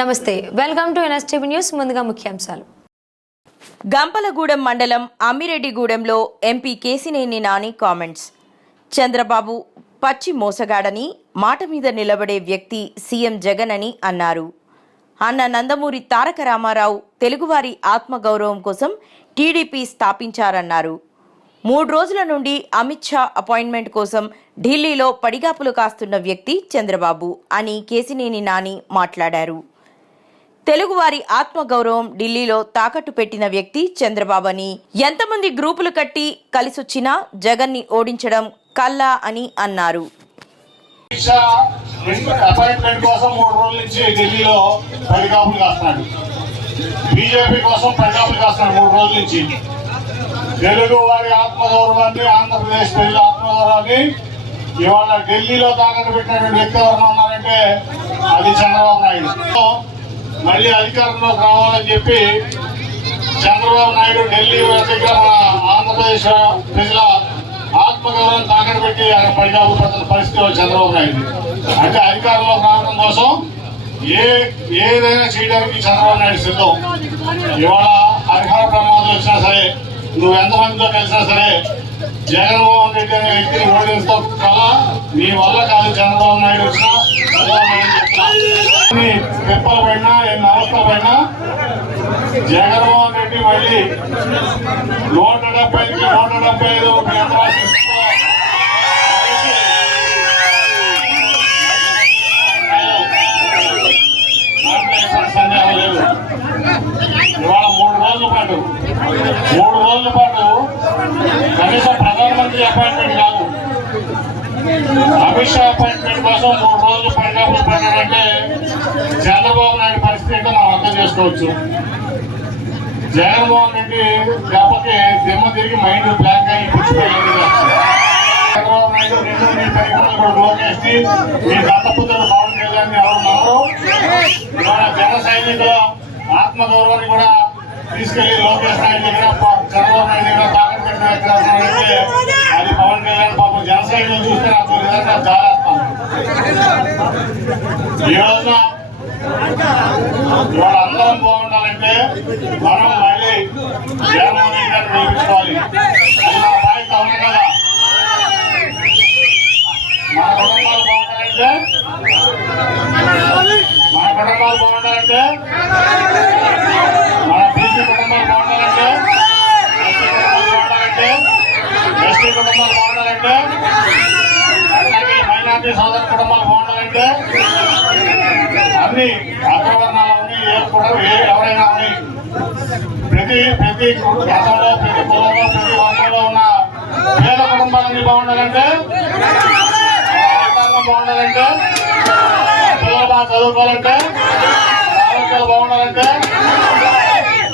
నమస్తే welcome to NSTV news ముందుగా ముఖ్యాంశాలు. గంపలగూడెం మండలం అమ్మిరెడ్డిగూడెంలో ఎంపీ కేసినేని నాని కామెంట్స్. చంద్రబాబు పచ్చి మోసగాడని మాట మీద నిలబడే వ్యక్తి సీఎం జగన్ అని అన్నారు. అన్న నందమూరి తారక రామారావు తెలుగువారి ఆత్మగౌరవం కోసం టీడీపీ స్థాపించారన్నారు. మూడు రోజుల నుండి అమిత్ షా అపాయింట్మెంట్ కోసం ఢిల్లీలో పడిగాపులు కాస్తున్న వ్యక్తి చంద్రబాబు అని కేసినేని నాని మాట్లాడారు. తెలుగువారి ఆత్మగౌరవం ఢిల్లీలో తాకట్టు పెట్టిన వ్యక్తి చంద్రబాబు అని ఎంతమంది గ్రూపులు కట్టి కలిసొచ్చినా జగన్ని ఓడించడం కల్లా అని అన్నారు. అపాయింట్మెంట్ కోసం మూడు రోజుల నుంచి ఢిల్లీలో పడిగాపులు కాస్తున్నాడు. బీజేపీ కోసం పడిగాపులు కాస్తున్నాడు మూడు రోజుల నుంచి. తెలుగు వారి ఆత్మగౌరవాన్ని ఆంధ్రప్రదేశ్ ప్రజల ఆత్మగౌరవాన్ని ఇవాళ ఢిల్లీలో తాకట్టు పెట్టినటువంటి వ్యక్తి ఎవరైనా ఉన్నారంటే అది చంద్రబాబు నాయుడు. మళ్ళీ అధికారంలోకి రావాలని చెప్పి చంద్రబాబు నాయుడు ఢిల్లీ దగ్గర మన ఆంధ్రప్రదేశ్ ప్రజల ఆత్మగౌరవం తాకట్టు పెట్టి అక్కడ పడిగాపు పడుతున్న పరిస్థితి చంద్రబాబు నాయుడు. అంటే అధికారంలోకి రావడం కోసం ఏ ఏదైనా చేయడానికి చంద్రబాబు నాయుడు సిద్ధం. ఇవాళ అధికార ప్రమాదం వచ్చినా సరే నువ్వు ఎంతమందితో కలిసినా సరే జగన్మోహన్ రెడ్డి అనే వ్యక్తిని ఓడిస్తావు కళ నీ వల్ల కాదు చంద్రబాబు నాయుడు వచ్చినా చంద్రబాబు నాయుడు చెప్తున్నా. ఎన్ని తిప్పలు పడినా ఎన్ని అవస్థలు పడినా జగన్మోహన్ రెడ్డి మళ్ళీ నూట డెబ్బై నుంచి నూట డెబ్బై ఐదు కేంద్రాల సీట్లతో సందేహం లేదు ఇవాళ మూడు రోజుల పాటు మూడు రోజుల పాటు కనీసం ప్రధానమంత్రి అపాయింట్మెంట్ కాదు. అమిత్ షా కోసం మూడు రోజులు పడినప్పుడు పడ్డారంటే చంద్రబాబు నాయుడు పరిస్థితి ఏంటో మనం అర్థం చేసుకోవచ్చు. జగన్మోహన్ రెడ్డి కాకపోతే దిమ్మ తిరిగి మైండ్ బ్లాక్ అయ్యి పుచ్చిపోయింది చంద్రబాబు నాయుడు రెండు మీ పరిపాలన కూడా లోకేష్ మీ దత్తపుత్రుడు పవన్ కళ్యాణ్ ఎవరు నమ్మరు? ఇవాళ జన సైనికుల ఆత్మగౌరవాన్ని కూడా తీసుకెళ్ళి లోకేష్ నాయుడు దగ్గర ప- చంద్రబాబు నాయుడు దగ్గర తాకట్టు పెట్టిన వ్యక్తి ఎవరైనా ఉంటే అది పవన్ కళ్యాణ్ పాపం జన సైనికులు చూస్తే నాకు నిజంగా జాలేస్తాను ఈ రోజున ఇవాళ అందరం బాగుండాలంటే మనం మళ్ళీ జగన్మోహన్ రెడ్డి గారిని గెలిపించుకోవాలి బాధ్యత కదా మన కుటుంబాలు బాగుండాలంటే మన కుటుంబాలు బాగుండాలంటే మన బీసీ కుటుంబాలు బాగుండాలంటే కుటుంబాలు బాగుండాలంటే ఎస్టీ కుటుంబాలు బాగుండాలంటే మైనార్టీ కుటుంబాలు బాగుండాలంటే అన్ని అగ్రవర్ణాలు ఏ ఏ ఎవరైనా ప్రతి ప్రతి గతంలో ప్రతి ప్రతి వర్గంలో ఉన్న పేద కుటుంబాలన్నీ బాగుండాలంటే? రైతాంగం బాగుండాలంటే? పిల్లలు బాగా చదువుకోవాలంటే? ఆరోగ్యాలు బాగుండాలంటే?